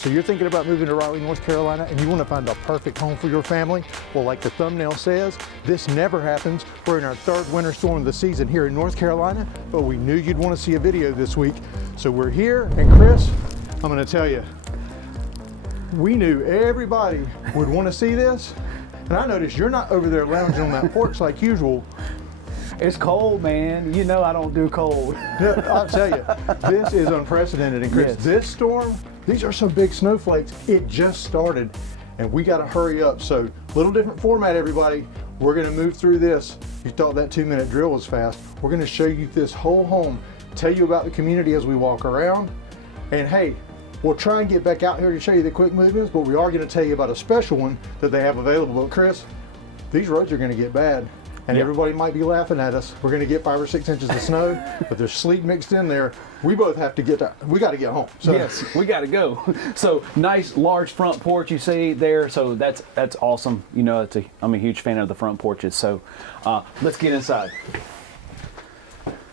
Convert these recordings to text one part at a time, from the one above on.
So you're thinking about moving to Raleigh, North Carolina, and you want to find a perfect home for your family? Well, like the thumbnail says, this never happens. We're in our third winter storm of the season here in North Carolina, but we knew you'd want to see a video this week. So we're here, and Chris, I'm going to tell you, we knew everybody would want to see this. And I noticed you're not over there lounging on that porch like usual. It's cold, man. You know I don't do cold. Yeah, I'll tell you, this is unprecedented. And Chris, Yes. This storm, these are some big snowflakes. It just started, and we got to hurry up. So, little different format, everybody. We're going to move through this. You thought that 2-minute drill was fast. We're going to show you this whole home, tell you about the community as we walk around. And hey, we'll try and get back out here to show you the quick movements, but we are going to tell you about a special one that they have available. But Chris, these roads are going to get bad. And everybody might be laughing at us. We're going to get 5 or 6 inches of snow, but there's sleet mixed in there. We both have to we got to get home. So. Yes, we got to go. So nice large front porch you see there. So that's awesome. You know, I'm a huge fan of the front porches. So let's get inside.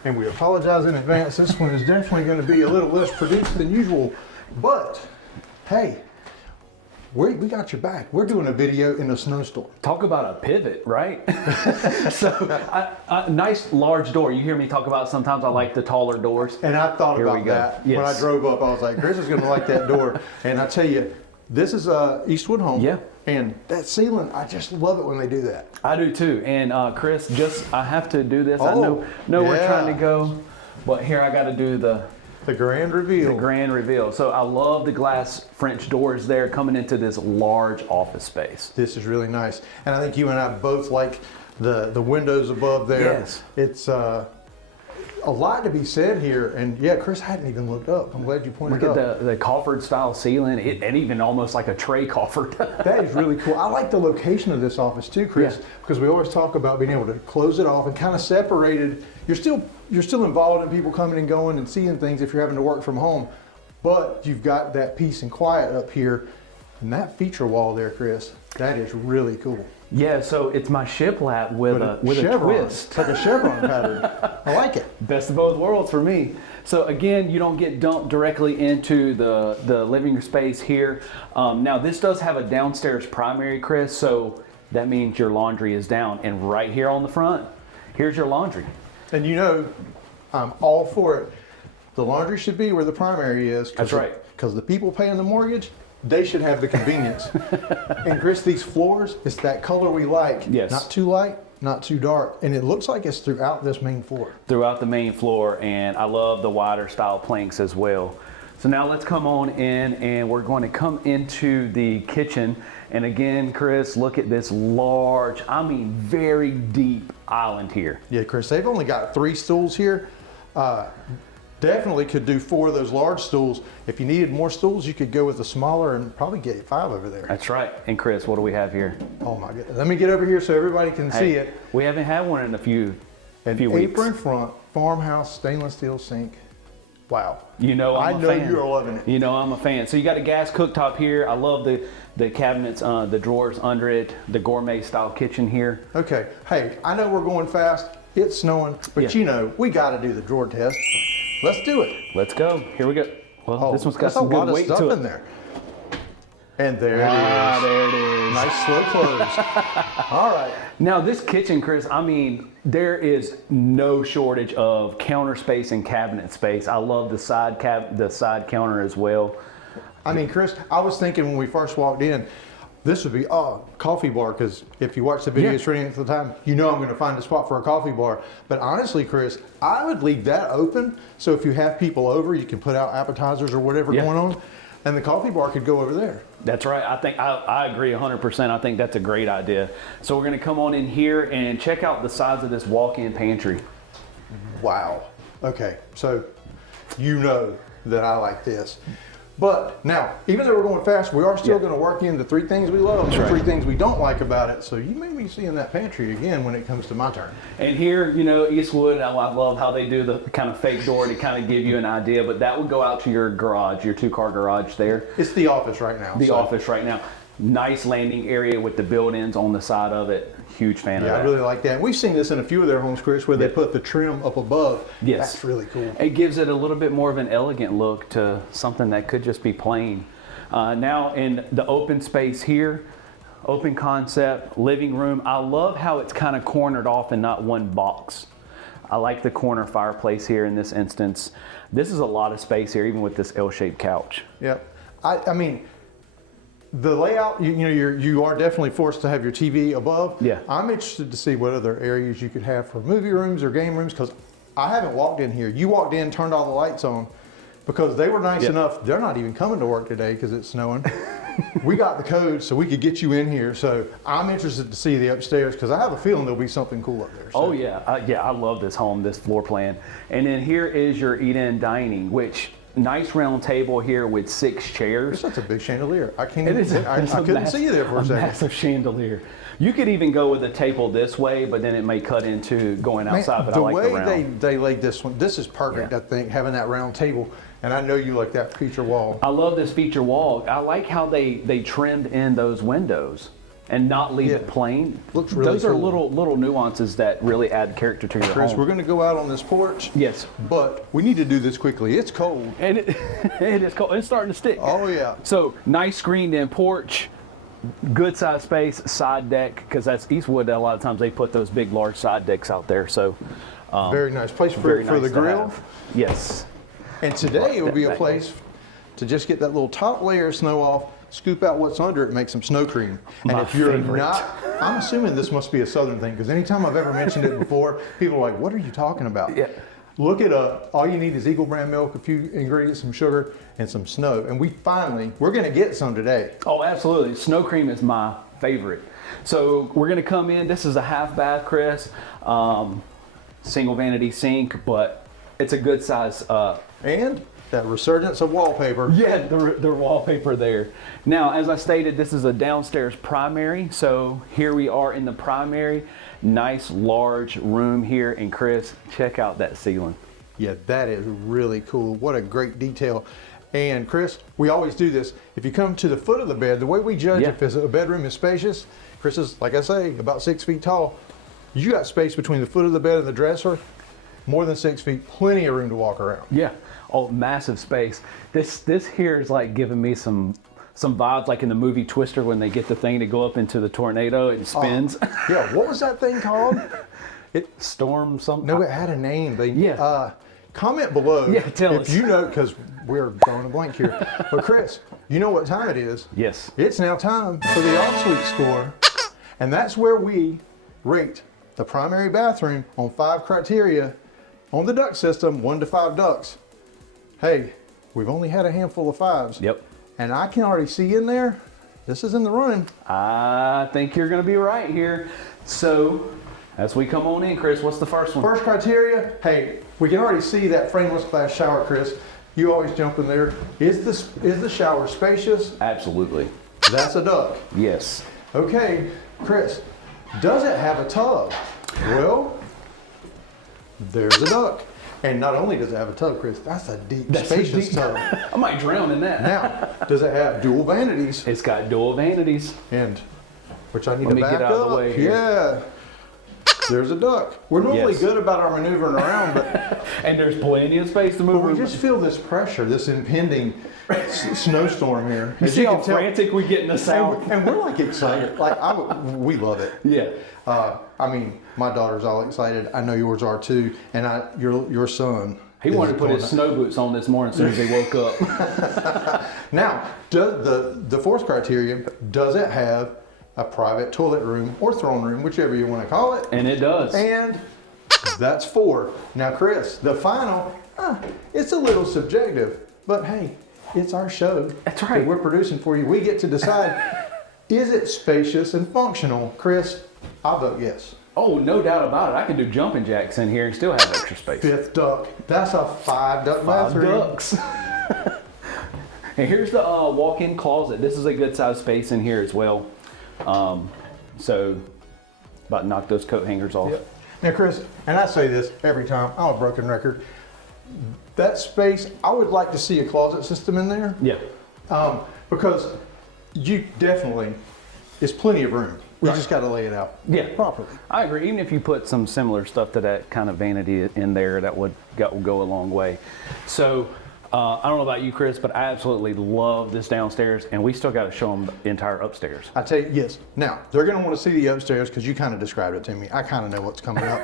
And we apologize in advance. This one is definitely going to be a little less produced than usual, but hey, we got your back. We're doing a video in a snowstorm. Talk about a pivot, right? So, nice large door. You hear me talk about sometimes I like the taller doors. And I thought about that when I drove up. I was like, Chris is going to like that door. And I tell you, this is a Eastwood home. Yeah. And that ceiling, I just love it when they do that. I do too. And Chris, I have to do this. I know we're trying to go, but here I got to do the grand reveal. The grand reveal. So I love the glass French doors there coming into this large office space. This is really nice. And I think you and I both like the windows above there. Yes. It's a lot to be said here. And yeah, Chris hadn't even looked up. I'm glad you pointed Look up. at the coffered style ceiling. And even almost like a tray coffered. That is really cool. I like the location of this office too, Chris, because we always talk about being able to close it off and kind of separated. You're still involved in people coming and going and seeing things if you're having to work from home, but you've got that peace and quiet up here. And that feature wall there, Chris, that is really cool. Yeah, so it's my shiplap with a twist. It's like a chevron pattern. I like it. Best of both worlds for me. So again, you don't get dumped directly into the living space here. Now this does have a downstairs primary, Chris, so that means your laundry is down. And right here on the front, here's your laundry. And you know, I'm all for it. The laundry should be where the primary is. That's right. Because the people paying the mortgage, they should have the convenience. And Chris, these floors, it's that color we like. Yes. Not too light, not too dark. And it looks like it's throughout this main floor. Throughout the main floor, and I love the wider style planks as well. So now let's come on in and we're going to come into the kitchen. And again, Chris, look at this large, I mean very deep island here. Yeah, Chris, they've only got 3 stools here. Definitely could do 4 of those large stools. If you needed more stools, you could go with a smaller and probably get 5 over there. That's right. And Chris, what do we have here? Oh my goodness. Let me get over here so everybody can see it. We haven't had one in a few weeks. Apron front, farmhouse, stainless steel sink. Wow. You know I'm a fan. I know you're loving it. You know I'm a fan. So you got a gas cooktop here. I love the cabinets, the drawers under it, the gourmet style kitchen here. Okay. Hey, I know we're going fast. It's snowing, but you know, we got to do the drawer test. Let's do it. Let's go. Here we go. Well, this one's got some good weight to it. In there. And there it is. There it is. Nice slow close. All right. Now this kitchen, Chris, I mean, there is no shortage of counter space and cabinet space. I love the side counter as well. I mean, Chris, I was thinking when we first walked in, this would be a coffee bar, because if you watch the video streaming at the time, you know I'm going to find a spot for a coffee bar. But honestly, Chris, I would leave that open, so if you have people over, you can put out appetizers or whatever going on, and the coffee bar could go over there. That's right. I think I agree 100%. I think that's a great idea. So we're going to come on in here and check out the size of this walk-in pantry. Wow. Okay, so you know that I like this. But now, even though we're going fast, we are still going to work in the 3 things we love and the 3 things we don't like about it. So you may be seeing that pantry again when it comes to my turn. And here, you know, Eastwood, I love how they do the kind of fake door to kind of give you an idea, but that would go out to your garage, your 2-car garage there. It's the office right now. The office right now. Nice landing area with the built-ins on the side of it. Huge fan of that. Yeah, I really like that. We've seen this in a few of their homes, Chris, where they put the trim up above. Yes. That's really cool. It gives it a little bit more of an elegant look to something that could just be plain. Now in the open space here, open concept, living room. I love how it's kind of cornered off and not one box. I like the corner fireplace here in this instance. This is a lot of space here, even with this L-shaped couch. Yep. I mean, the layout, you are definitely forced to have your TV above. Yeah. I'm interested to see what other areas you could have for movie rooms or game rooms, because I haven't walked in here. You walked in, turned all the lights on, because they were nice enough. They're not even coming to work today because it's snowing. We got the code so we could get you in here. So I'm interested to see the upstairs, because I have a feeling there'll be something cool up there. So. Oh yeah, I love this home, this floor plan. And then here is your eat-in dining, which nice round table here with 6 chairs. That's a big chandelier. I can't even, I couldn't see you there for a second. Massive chandelier. You could even go with a table this way, but then it may cut into going outside. But I like the round. The way they laid this one, this is perfect. I think, having that round table. And I know you like that feature wall. I love this feature wall. I like how they trimmed in those windows and not leave it plain. Looks really Those cool. are little nuances that really add character to your Chris, home. we're going to go out on this porch. Yes. But we need to do this quickly. It's cold. And it is cold. It's starting to stick. Oh yeah. So nice screened in porch, good size space, side deck, because that's Eastwood. A lot of times they put those big, large side decks out there. So Very nice place for very nice the to grill. have. Yes. And today it will be a That- place to just get that little top layer of snow off, scoop out what's under it, and make some snow cream. And My if you're favorite. not, I'm assuming this must be a southern thing, because anytime I've ever mentioned it before, people are like, what are you talking about? Yeah. Look it up. All you need is Eagle brand milk, a few ingredients, some sugar, and some snow. And we're going to get some today. Oh, absolutely. Snow cream is my favorite. So we're going to come in. This is a half bath, Chris. Single vanity sink, but it's a good size. And that resurgence of wallpaper. Yeah, the wallpaper there. Now, as I stated, this is a downstairs primary. So here we are in the primary. Nice large room here. And Chris, check out that ceiling. Yeah, that is really cool. What a great detail. And Chris, we always do this. If you come to the foot of the bed, the way we judge if a bedroom is spacious, Chris is, like I say, about 6 feet tall. You got space between the foot of the bed and the dresser, more than 6 feet, plenty of room to walk around. Yeah. Oh, massive space. This here is like giving me some vibes like in the movie Twister when they get the thing to go up into the tornado and it spins. Yeah, what was that thing called? Storm something. No, it had a name. Yeah. Comment below tell us. if you know, because we're drawing a blank here. But Chris, you know what time it is? Yes. It's now time for the off-suite score. And that's where we rate the primary bathroom on 5 criteria on the duct system, 1 to 5 ducts. Hey, we've only had a handful of 5s. Yep. And I can already see in there, this is in the running. I think you're going to be right here. So, as we come on in, Chris, what's the first one? First criteria, hey, we can already see that frameless glass shower, Chris. You always jump in there. Is the shower spacious? Absolutely. That's a duct. Yes. Okay, Chris, does it have a tub? Well, there's a duct. And not only does it have a tub, Chris, that's a deep, spacious tub. I might drown in that. Now, does it have dual vanities? It's got dual vanities. And, which I need Let to me back get out up. of the way here. Yeah. There's a duct. We're normally Yes. good about our maneuvering around, but And there's plenty of space to move. we just feel this pressure, this impending snowstorm here. You As see how can tell- frantic we get in the south? And we're like excited. Like we love it. Yeah. I mean, my daughter's all excited. I know yours are too. And your son. He is wanted to put his going- snow boots on this morning as soon as he woke up. Now, does the fourth criteria, does it have a private toilet room or throne room, whichever you want to call it? And it does. And that's 4. Now, Chris, the final, it's a little subjective, but hey, it's our show. That's right. That we're producing for you. We get to decide, is it spacious and functional? Chris, I vote yes. Oh, no doubt about it. I can do jumping jacks in here and still have extra space. 5th duct. That's a 5 duct 5 bathroom. ducks. And here's the walk-in closet. This is a good size space in here as well. So, about to knock those coat hangers off. Yep. Now, Chris, and I say this every time, I'm a broken record. That space, I would like to see a closet system in there. Yeah. Because you definitely, there's plenty of room. We just got to lay it out properly. I agree. Even if you put some similar stuff to that kind of vanity in there, that would go a long way. So, I don't know about you, Chris, but I absolutely love this downstairs, and we still got to show them the entire upstairs. I tell you, yes. Now, they're going to want to see the upstairs because you kind of described it to me. I kind of know what's coming up.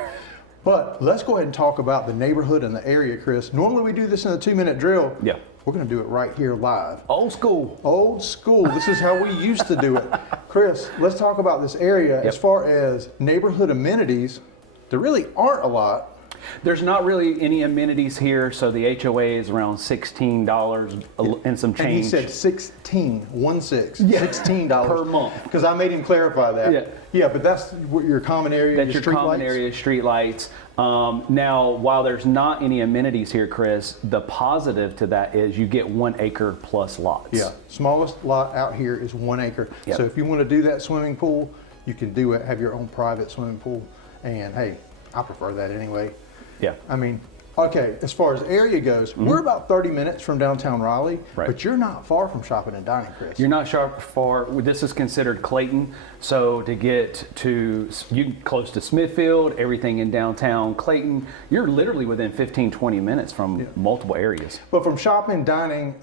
But let's go ahead and talk about the neighborhood and the area, Chris. Normally we do this in a 2-minute drill. Yeah. We're going to do it right here live. Old school. Old school. This is how we used to do it. Chris, let's talk about this area. As far as neighborhood amenities, there really aren't a lot. There's not really any amenities here, so the HOA is around $16 and some change. And he said 16, 1-6, Yeah. $16 Per month. Because I made him clarify that. Yeah. Yeah, but that's what your common area. That's your street common lights? area street lights. Now, while there's not any amenities here, Chris, the positive to that is you get 1 acre plus lots. Yeah, smallest lot out here is 1 acre. Yep. So if you want to do that swimming pool, you can do it, have your own private swimming pool. And hey, I prefer that anyway. Yeah. I mean, okay, as far as area goes, we're about 30 minutes from downtown Raleigh, Right. but you're not far from shopping and dining, Chris. You're not sharp far. This is considered Clayton. So to get to you close to Smithfield, everything in downtown Clayton, you're literally within 15, 20 minutes from multiple areas. But from shopping, dining,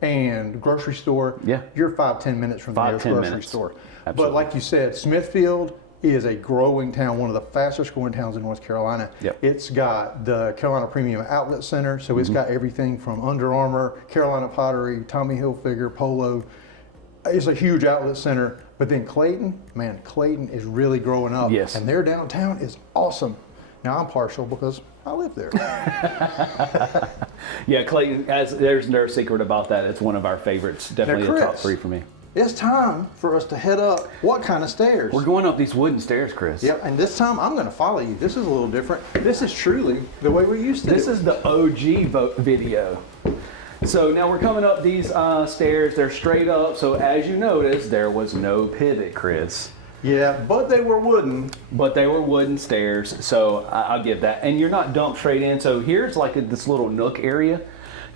and grocery store, Yeah. you're 5-10 minutes from the 5, nearest 10 grocery minutes. store. Absolutely. But like you said, Smithfield is a growing town, one of the fastest growing towns in North Carolina. Yep. It's got the Carolina Premium Outlet Center, so it's got everything from Under Armour, Carolina Pottery, Tommy Hilfiger, Polo. It's a huge outlet center. But then Clayton, man, Clayton is really growing up. Yes. And their downtown is awesome. Now I'm partial because I live there. Yeah, Clayton, there's no secret about that. It's one of our favorites. Definitely Now, the top Chris, 3 for me. It's time for us to head up. What kind of stairs? We're going up these wooden stairs, Chris. Yep, and this time I'm going to follow you. This is a little different. This is truly the way we used to This do it. is the OG video. So now we're coming up these stairs. They're straight up. So as you notice, there was no pivot, Chris. Yeah, but they were wooden. But they were wooden stairs, so I'll give that. And you're not dumped straight in. So here's like this little nook area.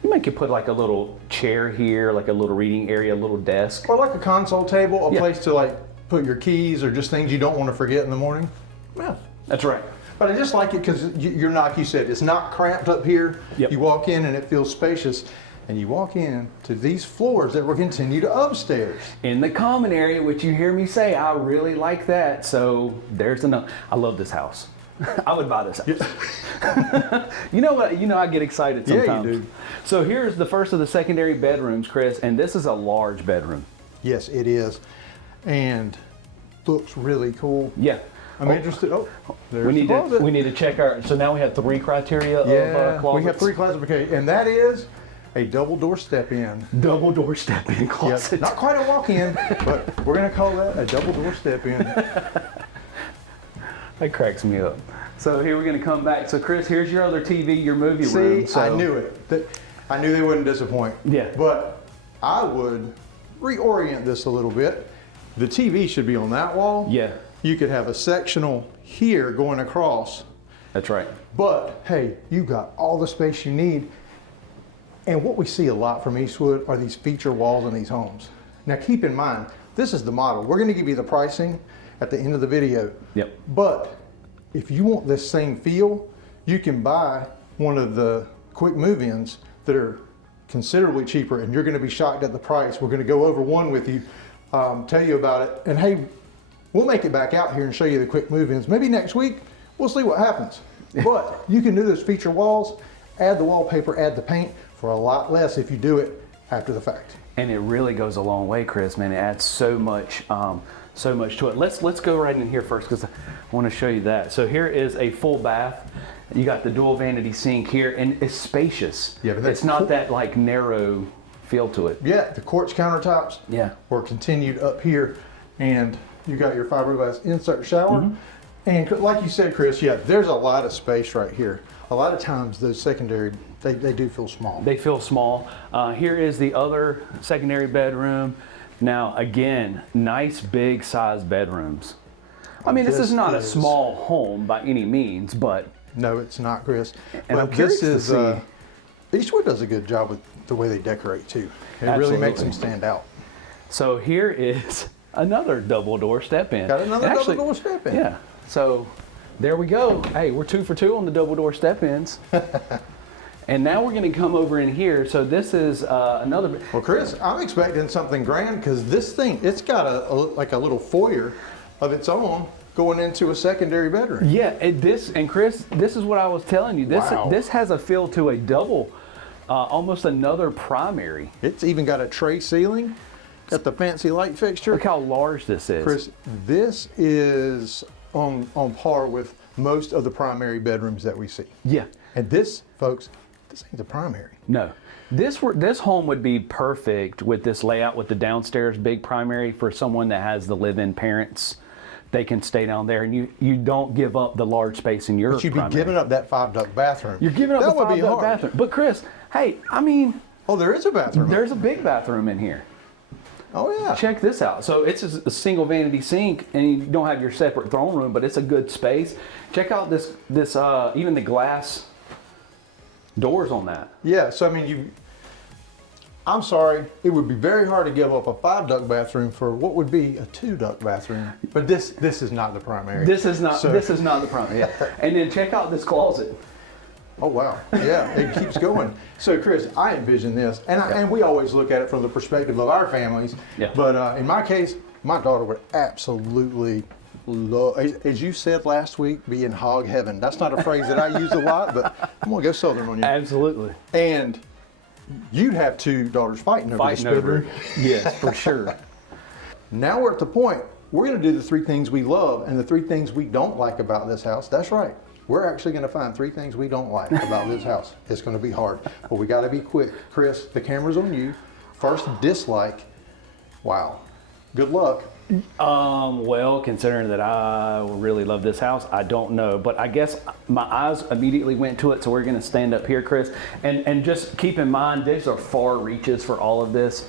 You might could put like a little chair here, like a little reading area, a little desk. Or like a console table, a Yeah. place to like put your keys or just things you don't want to forget in the morning. Yeah. That's right. But I just like it because you're not, like you said, it's not cramped up here. Yep. You walk in and it feels spacious. And you walk in to these floors that will continue to upstairs. In the common area, which you hear me say, I really like that. So there's enough. I love this house. I would buy this house. You know what? You know I get excited sometimes. Yeah, you do. So here's the first of the secondary bedrooms, Chris, and this is a large bedroom. Yes, it is. And looks really cool. Yeah. I'm interested. Oh, there's We the need closet. to check our. So now we have 3 criteria Yeah, of closets. we have 3 classifications, and that is a double door step-in. Double door step-in closet. Yes, not quite a walk-in, but we're gonna call that a double door step-in. That cracks me up. So here we're going to come back. So Chris, here's your other TV, your movie room. See, So, I knew it. I knew they wouldn't disappoint. Yeah. But I would reorient this a little bit. The TV should be on that wall. Yeah, You could have a sectional here going across. that's right. But hey, you've got all the space you need. And what we see a lot from Eastwood are these feature walls in these homes. Now keep in mind, this is the model. We're going to give you the pricing at the end of the video. Yep. But if you want this same feel, you can buy one of the quick move-ins that are considerably cheaper, and you're going to be shocked at the price. We're going to go over one with you, tell you about it, and hey, we'll make it back out here and show you the quick move-ins. Maybe next week, we'll see what happens. But you can do those feature walls, add the wallpaper, add the paint for a lot less if you do it after the fact. And it really goes a long way, Chris, man. It adds so much to it. Let's go right in here first because I want to show you that. So here is a full bath. You got the dual vanity sink here, and it's spacious. Yeah, but that's it's not cool. that like narrow feel to it. Yeah, the quartz countertops Yeah. were continued up here, and you got your fiberglass insert shower. And like you said, Chris, yeah, there's a lot of space right here. A lot of times those secondary, they do feel small. They feel small. Here is the other secondary bedroom. Now, again, nice big size bedrooms. I mean, this is not a small home by any means, but No, it's not, Chris. And I'm But curious this to is, see. Eastwood does a good job with the way they decorate too. It really makes them stand out. so here is another double door step in. Got another And double door step in. Yeah. So there we go. Hey, we're 2 for 2 on the double door step ins. And now we're going to come over in here. So this is another. Well, Chris, I'm expecting something grand because this thing, it's got like a little foyer of its own going into a secondary bedroom. Yeah, and Chris, this is what I was telling you. This has a feel to a double, almost another primary. It's even got a tray ceiling, got the fancy light fixture. Look how large this is. Chris, this is on par with most of the primary bedrooms that we see. Yeah. And this, folks, this ain't the primary. No. This home would be perfect with this layout with the downstairs big primary for someone that has the live-in parents. They can stay down there, and you don't give up the large space in your But you'd be primary. giving up that 5-duct bathroom. You're giving up that the 5-duct bathroom. But Chris, hey, I mean, oh, there is a bathroom. there's a big bathroom in here. Oh yeah. Check this out. So it's a single vanity sink, and you don't have your separate throne room, but it's a good space. Check out this even the glass doors on that. Yeah, so I mean, I'm sorry, it would be very hard to give up a 5-duct bathroom for what would be a 2-duct bathroom. But this is not the primary. This is not the primary. Yeah. And then check out this closet. Oh wow, yeah, it keeps going. So Chris, I envision this, and we always look at it from the perspective of our families. Yeah. But in my case, my daughter would absolutely love, as you said last week, be in hog heaven. That's not a phrase that I use a lot, but I'm gonna go Southern on you. Absolutely. And you'd have 2 daughters fighting over this bedroom. Yes, for sure. Now we're at the point, we're gonna do the 3 things we love and the 3 things we don't like about this house. That's right. We're actually gonna find 3 things we don't like about this house. It's gonna be hard, but we gotta be quick. Chris, the camera's on you. First dislike. Wow. Good luck. Well, considering that I really love this house, I don't know, but I guess my eyes immediately went to it, so we're gonna stand up here, Chris, and just keep in mind, these are far reaches for all of this.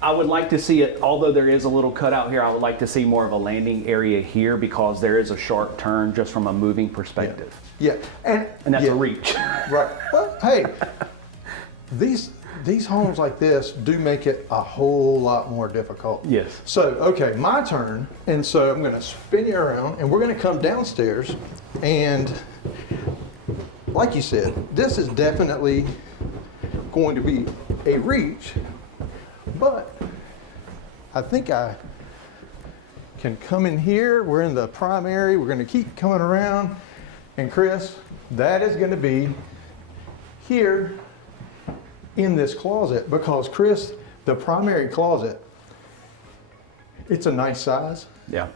I would like to see it, although there is a little cutout here, I would like to see more of a landing area here because there is a sharp turn just from a moving perspective. Yeah, And that's a reach. Right. Well, hey, these homes like this do make it a whole lot more difficult. Yes. So, okay, my turn. And so I'm gonna spin you around and we're gonna come downstairs. And like you said, this is definitely going to be a reach, but I think I can come in here. We're in the primary. We're gonna keep coming around. And Chris, that is gonna be here in this closet because Chris, the primary closet, it's a nice size. Yeah.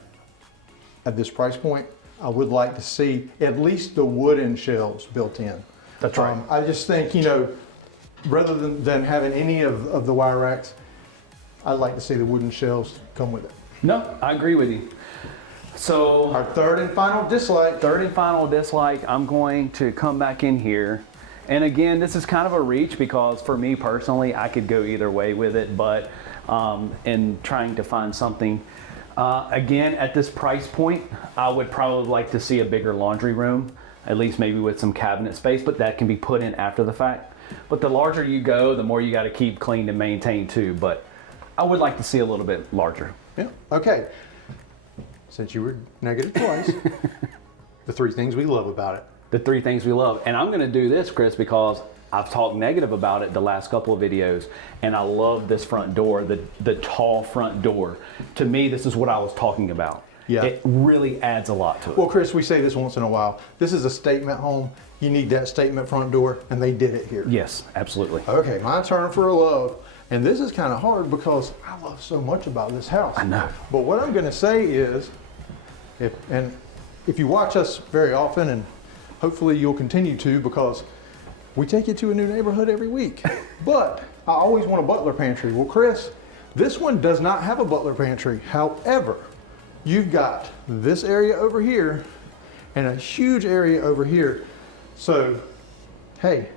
At this price point, I would like to see at least the wooden shelves built in. That's right. I just think, rather than having any of the wire racks, I'd like to see the wooden shelves come with it. No, I agree with you. So Our third and final dislike. I'm going to come back in here. And again, this is kind of a reach because for me personally, I could go either way with it, but in trying to find something, again, at this price point, I would probably like to see a bigger laundry room, at least maybe with some cabinet space, but that can be put in after the fact. But the larger you go, the more you got to keep clean and maintain too, but I would like to see a little bit larger. Yeah, okay. Since you were negative twice, the 3 things we love about it. The 3 things we love. And I'm going to do this, Chris, because I've talked negative about it the last couple of videos, and I love this front door, the tall front door. To me, this is what I was talking about. Yeah. It really adds a lot to it. Well, Chris, we say this once in a while. This is a statement home. You need that statement front door, and they did it here. Yes, absolutely. Okay, my turn for a love. And this is kind of hard because I love so much about this house. I know. But what I'm going to say is, if you watch us very often, and hopefully you'll continue to because we take you to a new neighborhood every week. But I always want a butler pantry. Well, Chris, this one does not have a butler pantry. However, you've got this area over here and a huge area over here. So, hey,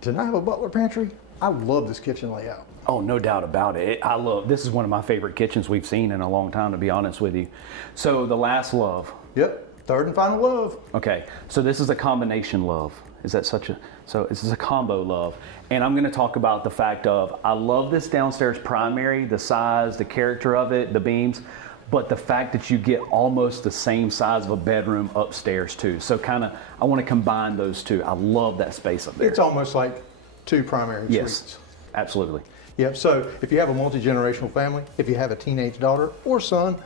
to not have a butler pantry, I love this kitchen layout. Oh, no doubt about it. This is one of my favorite kitchens we've seen in a long time, to be honest with you. So the last love. Yep, third and final love. Okay, so this is a combination love. So this is a combo love. And I'm gonna talk about the fact of, I love this downstairs primary, the size, the character of it, the beams, but the fact that you get almost the same size of a bedroom upstairs too. So kind of, I want to combine those two. I love that space up there. It's almost like 2 primary suites. Absolutely. Yep, so if you have a multi-generational family, if you have a teenage daughter or son,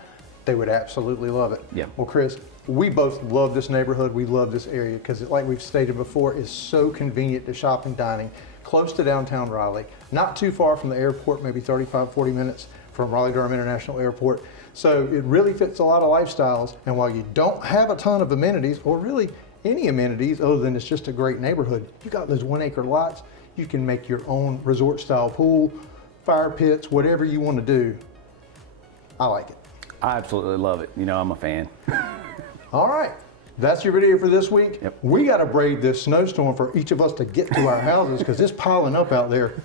they would absolutely love it. Yep. Well, Chris, we both love this neighborhood. We love this area because, like we've stated before, is so convenient to shop and dining, close to downtown Raleigh, not too far from the airport, maybe 35, 40 minutes from Raleigh-Durham International Airport. So it really fits a lot of lifestyles. And while you don't have a ton of amenities, or really any amenities other than it's just a great neighborhood, you got those 1-acre lots. You can make your own resort-style pool, fire pits, whatever you want to do. I like it. I absolutely love it. You know, I'm a fan. All right, that's your video for this week. Yep. We got to brave this snowstorm for each of us to get to our houses because it's piling up out there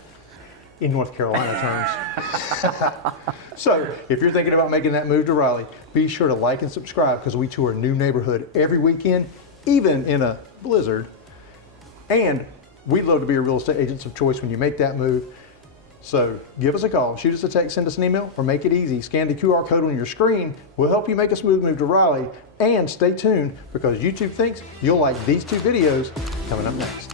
in North Carolina terms. So if you're thinking about making that move to Raleigh, be sure to like and subscribe because we tour a new neighborhood every weekend, even in a blizzard. And we'd love to be your real estate agents of choice when you make that move. So give us a call, shoot us a text, send us an email, or make it easy. Scan the QR code on your screen. We'll help you make a smooth move to Raleigh. And stay tuned because YouTube thinks you'll like these 2 videos coming up next.